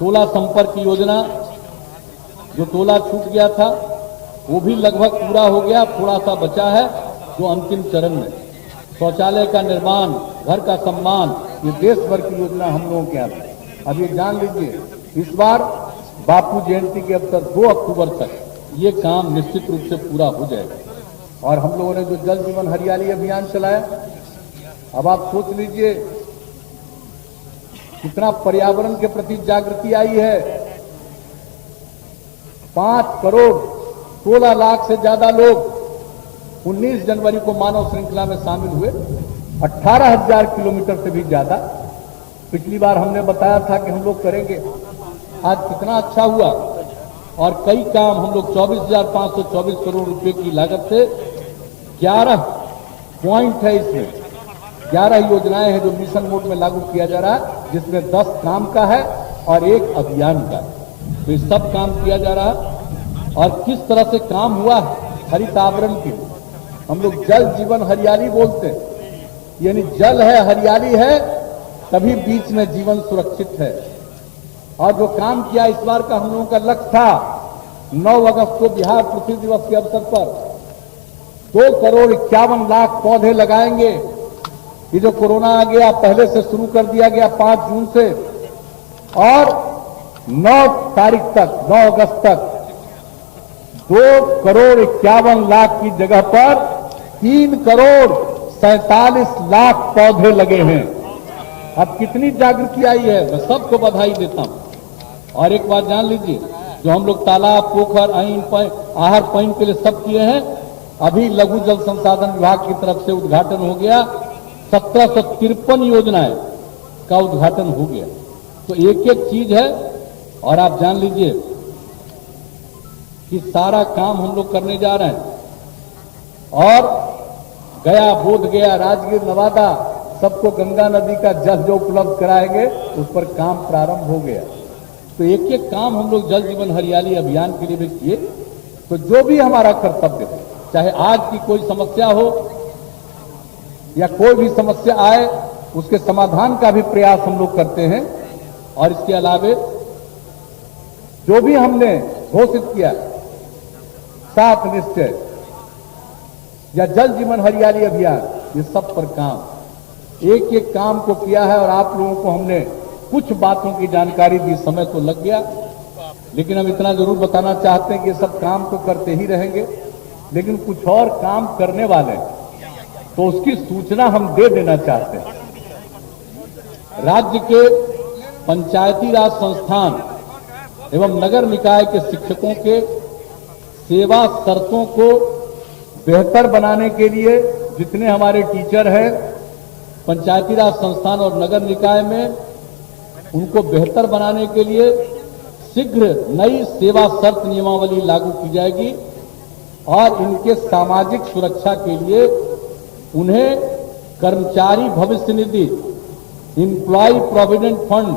टोला संपर्क योजना जो टोला छूट गया था वो भी लगभग पूरा हो गया, थोड़ा सा बचा है जो अंतिम चरण में। शौचालय का निर्माण, घर का सम्मान, ये देश भर की योजना हम लोगों के यहाँ। अब ये जान लीजिए, इस बार बापू जयंती के अवसर 2 अक्टूबर तक ये काम निश्चित रूप से पूरा हो जाएगा। और हम लोगों ने जो जल जीवन हरियाली अभियान चलाया, अब आप सोच लीजिए कितना पर्यावरण के प्रति जागृति आई है। 5 करोड़ 16 लाख से ज्यादा लोग 19 जनवरी को मानव श्रृंखला में शामिल हुए। 18,000 किलोमीटर से भी ज्यादा। पिछली बार हमने बताया था कि हम लोग करेंगे, आज कितना अच्छा हुआ। और कई काम हम लोग 24,524 करोड़ रुपए की लागत से 11 पॉइंट है, इसमें 11 योजनाएं हैं जो मिशन मोड में लागू किया जा रहा है, जिसमें 10 काम का है और 1 अभियान का। तो ये सब काम किया जा रहा है। और किस तरह से काम हुआ है हरित आवरण के लिए, हम लोग जल जीवन हरियाली बोलते हैं, यानी जल है, हरियाली है, तभी बीच में जीवन सुरक्षित है। और जो काम किया इस बार का हम लोगों का लक्ष्य था, 9 अगस्त को बिहार पृथ्वी दिवस के अवसर पर 2 करोड़ 51 लाख पौधे लगाएंगे। ये जो कोरोना आ गया, पहले से शुरू कर दिया गया 5 जून से, और 9 तारीख तक, 9 अगस्त तक 2 करोड़ 51 लाख की जगह पर 3 करोड़ 47 लाख पौधे लगे हैं। अब कितनी जागृति आई है, मैं सबको बधाई देता हूं। और एक बात जान लीजिए, जो हम लोग तालाब, पोखर, आहर पइन के लिए सब किए हैं, अभी लघु जल संसाधन विभाग की तरफ से उद्घाटन हो गया। 1753 योजनाएं का उद्घाटन हो गया। तो एक एक चीज है। और आप जान लीजिए कि सारा काम हम लोग करने जा रहे हैं। और गया, बोध गया, राजगीर, नवादा, सबको गंगा नदी का जल जो उपलब्ध कराएंगे, उस पर काम प्रारंभ हो गया। तो एक एक काम हम लोग जल जीवन हरियाली अभियान के लिए भी किए। तो जो भी हमारा कर्तव्य है, चाहे आज की कोई समस्या हो या कोई भी समस्या आए, उसके समाधान का भी प्रयास हम लोग करते हैं। और इसके अलावे जो भी हमने घोषित किया, 7 निश्चय या जल जीवन हरियाली अभियान, ये सब पर काम, एक एक काम को किया है। और आप लोगों को हमने कुछ बातों की जानकारी दी, समय तो लग गया, लेकिन हम इतना जरूर बताना चाहते हैं कि ये सब काम तो करते ही रहेंगे, लेकिन कुछ और काम करने वाले हैं, तो उसकी सूचना हम दे देना चाहते हैं। राज्य के पंचायती राज संस्थान एवं नगर निकाय के शिक्षकों के सेवा शर्तों को बेहतर बनाने के लिए जितने हमारे टीचर हैं पंचायती राज संस्थान और नगर निकाय में, उनको बेहतर बनाने के लिए शीघ्र नई सेवा शर्त नियमावली लागू की जाएगी। और इनके सामाजिक सुरक्षा के लिए उन्हें कर्मचारी भविष्य निधि, एम्प्लॉय प्रोविडेंट फंड,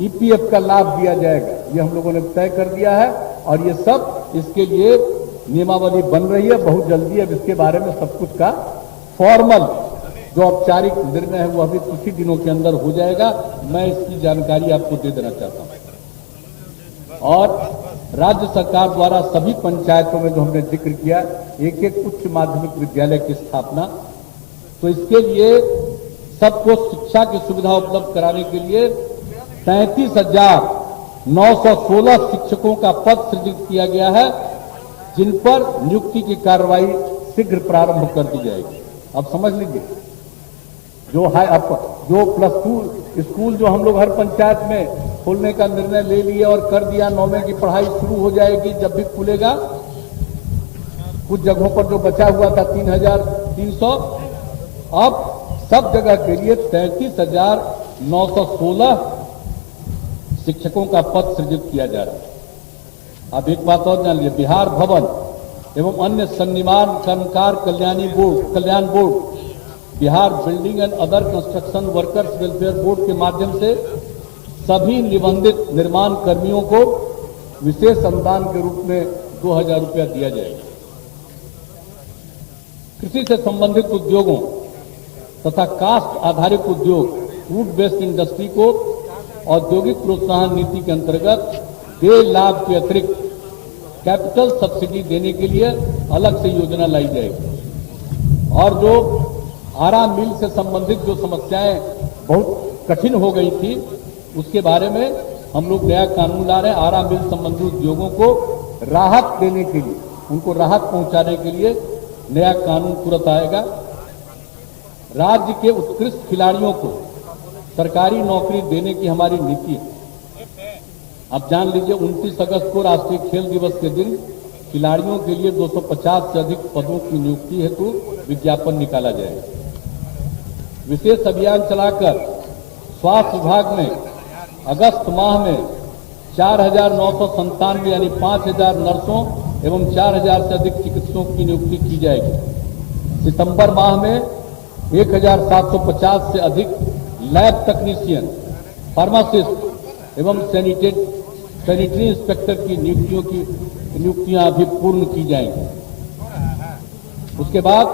ईपीएफ का लाभ दिया जाएगा। ये हम लोगों ने तय कर दिया है। और ये सब इसके लिए नियमावली बन रही है, बहुत जल्दी अब इसके बारे में सब कुछ का फॉर्मल जो औपचारिक निर्णय है वो अभी कुछ ही दिनों के अंदर हो जाएगा। मैं इसकी जानकारी आपको दे देना चाहता हूं। और राज्य सरकार द्वारा सभी पंचायतों में जो हमने जिक्र किया, एक एक उच्च माध्यमिक विद्यालय की स्थापना, तो इसके लिए सबको शिक्षा की सुविधा उपलब्ध कराने के लिए 33,916 शिक्षकों का पद सृजित किया गया है, जिन पर नियुक्ति की कार्रवाई शीघ्र प्रारंभ कर दी जाएगी। अब समझ लीजिए, जो +2 स्कूल जो हम लोग हर पंचायत में खोलने का निर्णय ले लिए और कर दिया, 9वीं की पढ़ाई शुरू हो जाएगी जब भी खुलेगा। कुछ जगहों पर जो बचा हुआ था 3,300, अब सब जगह के लिए 33,916 शिक्षकों का पद सृजित किया जा रहा है। अब एक बात और जान लीजिए, बिहार भवन एवं अन्य सन्निवान कर्मकार कल्याण board, Bihar building and other construction workers welfare board के माध्यम से सभी निबंधित निर्माण कर्मियों को विशेष अनुदान के रूप में 2,000 रुपया दिया जाएगा। कृषि से संबंधित उद्योगों तथा कास्ट आधारित उद्योग, फूड बेस्ड इंडस्ट्री को औद्योगिक प्रोत्साहन नीति के अंतर्गत देय लाभ के अतिरिक्त कैपिटल सब्सिडी देने के लिए अलग से योजना लाई जाएगी। और जो आरा मिल से संबंधित जो समस्याएं बहुत कठिन हो गई थी, उसके बारे में हम लोग नया कानून ला रहे हैं। आरा मिल संबंधी उद्योगों को राहत देने के लिए, उनको राहत पहुंचाने के लिए नया कानून तुरंत आएगा। राज्य के उत्कृष्ट खिलाड़ियों को सरकारी नौकरी देने की हमारी नीति है। अब जान लीजिए, 29 अगस्त को राष्ट्रीय खेल दिवस के दिन खिलाड़ियों के लिए 250 से अधिक पदों की नियुक्ति हेतु विज्ञापन निकाला जाएगा। विशेष अभियान चलाकर स्वास्थ्य विभाग में अगस्त माह में 4,997 यानी 5,000 नर्सों एवं 4,000 से अधिक चिकित्सकों की नियुक्ति की जाएगी। सितंबर माह में 1,750 से अधिक लैब तकनीशियन, फार्मासिस्ट एवं सैनिटरी इंस्पेक्टर की नियुक्तियां भी पूर्ण की जाएंगी। उसके बाद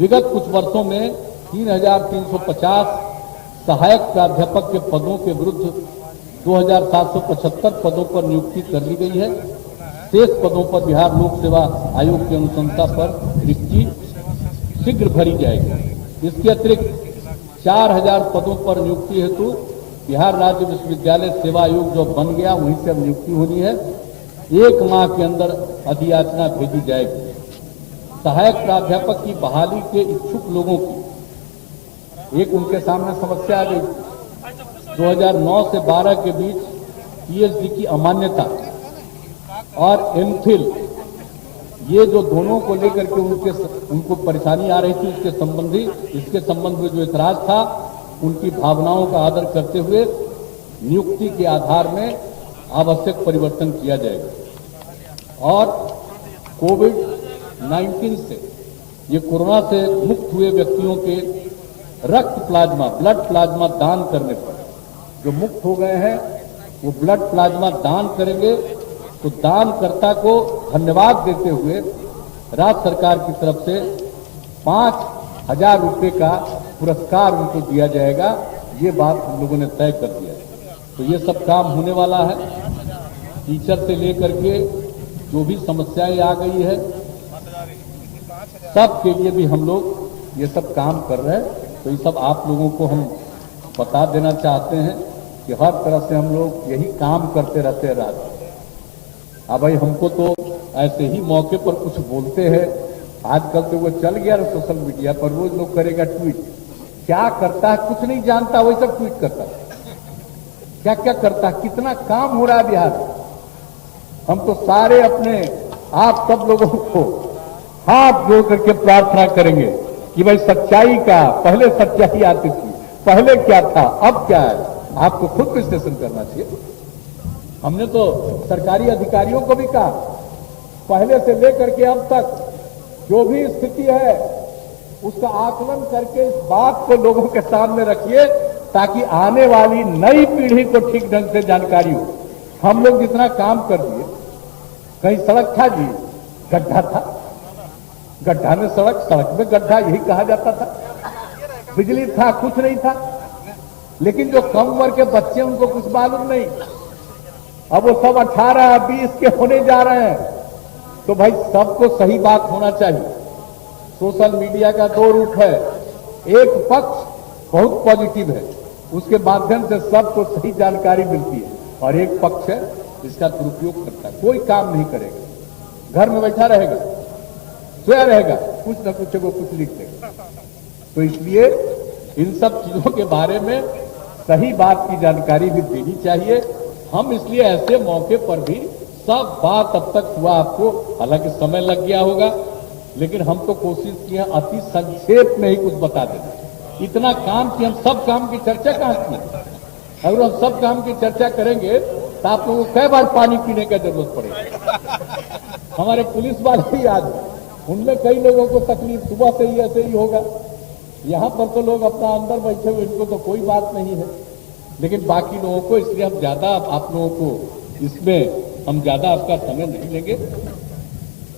विगत कुछ वर्षों में 3,350 सहायक प्राध्यापक के पदों के विरुद्ध 2,775 पदों पर नियुक्ति कर ली गई है। शेष पदों पर बिहार लोक सेवा आयोग की अनुशंसा पर रिक्ति शीघ्र भरी जाएगी। इसके अतिरिक्त 4,000 पदों पर नियुक्ति हेतु बिहार राज्य विश्वविद्यालय सेवा आयोग जो बन गया, वहीं से अब नियुक्ति होनी है। 1 माह के अंदर अधियाचना भेजी जाएगी। सहायक प्राध्यापक की बहाली के इच्छुक लोगों की एक उनके सामने समस्या आ गई। 2009 से 12 के बीच पीएचडी की अमान्यता और एमफिल, ये जो दोनों को लेकर के उनको परेशानी आ रही थी, इसके संबंध में जो इतराज था, उनकी भावनाओं का आदर करते हुए नियुक्ति के आधार में आवश्यक परिवर्तन किया जाएगा। और कोविड-19 से, ये कोरोना से मुक्त हुए व्यक्तियों के रक्त प्लाज्मा, ब्लड प्लाज्मा दान करने पर जो मुक्त हो गए हैं, वो ब्लड प्लाज्मा दान करेंगे। तो दानकर्ता को धन्यवाद देते हुए राज्य सरकार की तरफ से 5,000 रुपये का पुरस्कार उनको दिया जाएगा। ये बात हम लोगों ने तय कर दिया। तो ये सब काम होने वाला है। टीचर से लेकर के जो भी समस्याएं आ गई है, सब के लिए भी हम लोग ये सब काम कर रहे हैं। तो ये सब आप लोगों को हम बता देना चाहते हैं कि हर तरह से हम लोग यही काम करते रहते हैं राज्य। अब भाई हमको तो ऐसे ही मौके पर कुछ बोलते हैं। आजकल तो वो चल गया ना सोशल मीडिया पर, रोज लोग करेगा ट्वीट। क्या करता है कुछ नहीं जानता, वही सब ट्वीट करता है। क्या क्या करता है, कितना काम हो रहा है बिहार में। हम तो सारे अपने आप सब लोगों को हाथ जोड़ करके प्रार्थना करेंगे कि भाई सच्चाई का, पहले सच्चाई आती थी, पहले क्या था, अब क्या है, आपको खुद विश्लेषण करना चाहिए। हमने तो सरकारी अधिकारियों को भी कहा, पहले से लेकर के अब तक जो भी स्थिति है उसका आकलन करके इस बात को लोगों के सामने रखिए, ताकि आने वाली नई पीढ़ी को ठीक ढंग से जानकारी हो। हम लोग जितना काम कर दिए, कहीं सड़क था जी, गड्ढा था, गड्ढा में सड़क, सड़क में गड्ढा, यही कहा जाता था। बिजली था, कुछ नहीं था। लेकिन जो कम उम्र के बच्चे, उनको कुछ मालूम नहीं। अब वो सब 18-20 के होने जा रहे हैं। तो भाई सबको सही बात होना चाहिए। सोशल मीडिया का 2 रूप है। एक पक्ष बहुत पॉजिटिव है, उसके माध्यम से सबको सही जानकारी मिलती है, और एक पक्ष है इसका दुरुपयोग करता है। कोई काम नहीं करेगा, घर में बैठा रहेगा, सोया रहेगा, कुछ न कुछ को कुछ लिख देगा। तो इसलिए इन सब चीजों के बारे में सही बात की जानकारी भी देनी चाहिए। हम इसलिए ऐसे मौके पर भी सब बात अब तक हुआ आपको, हालांकि समय लग गया होगा, लेकिन हम तो कोशिश किए अति संक्षेप में ही कुछ बता देना। इतना काम कि हम सब काम की चर्चा कहां की। अगर हम सब काम की चर्चा करेंगे तो आप लोगों को कई बार पानी पीने का जरूरत पड़ेगा। हमारे पुलिस वाले ही आज, उनमें कई लोगों को तकलीफ सुबह से ही ऐसे ही होगा। यहां पर तो लोग अपना अंदर बैठे हुए, इनको तो कोई बात नहीं है, लेकिन बाकी लोगों को, इसलिए हम ज्यादा आप लोगों को इसमें हम ज्यादा आपका समय नहीं लेंगे।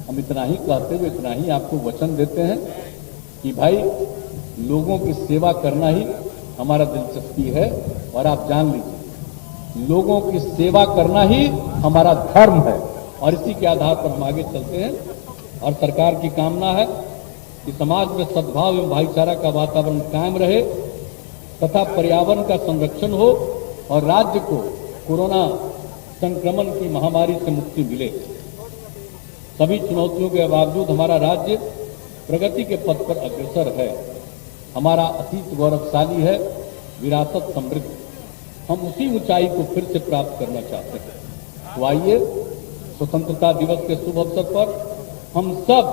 हम इतना ही कहते हुए इतना ही आपको वचन देते हैं कि भाई लोगों की सेवा करना ही हमारा दिलचस्पी है। और आप जान लीजिए लोगों की सेवा करना ही हमारा धर्म है और इसी के आधार पर हम आगे चलते हैं। और सरकार की कामना है कि समाज में सद्भाव एवं भाईचारा का वातावरण कायम रहे तथा पर्यावरण का संरक्षण हो और राज्य को कोरोना संक्रमण की महामारी से मुक्ति मिले। सभी चुनौतियों के बावजूद हमारा राज्य प्रगति के पथ पर अग्रसर है। हमारा अतीत गौरवशाली है, विरासत समृद्ध। हम उसी ऊंचाई को फिर से प्राप्त करना चाहते हैं। तो आइए स्वतंत्रता दिवस के शुभ अवसर पर हम सब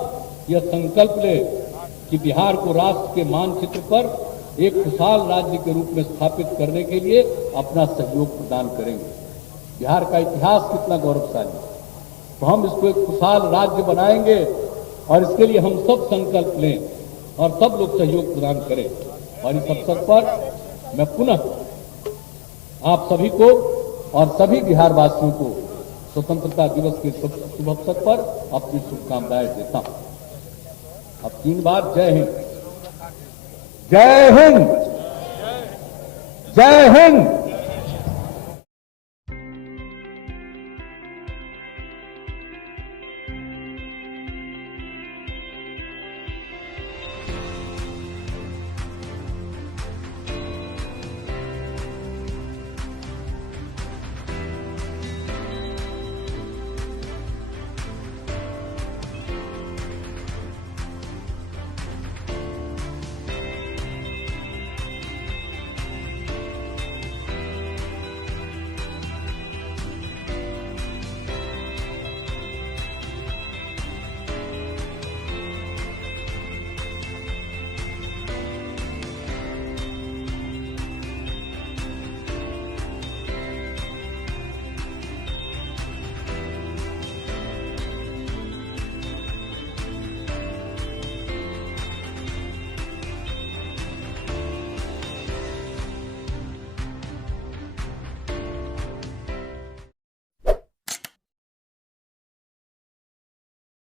यह संकल्प लें कि बिहार को राष्ट्र के मानचित्र पर एक खुशहाल राज्य के रूप में स्थापित करने के लिए अपना सहयोग प्रदान करेंगे। बिहार का इतिहास कितना गौरवशाली है, तो हम इसको एक खुशहाल राज्य बनाएंगे और इसके लिए हम सब संकल्प लें और सब लोग सहयोग प्रदान करें। और इस अवसर पर मैं पुनः आप सभी को और सभी बिहार वासियों को स्वतंत्रता दिवस के शुभ अवसर पर अपनी शुभकामनाएं देता हूं। अब 3 बार जय हिंद, जय हिंद, जय हिंद।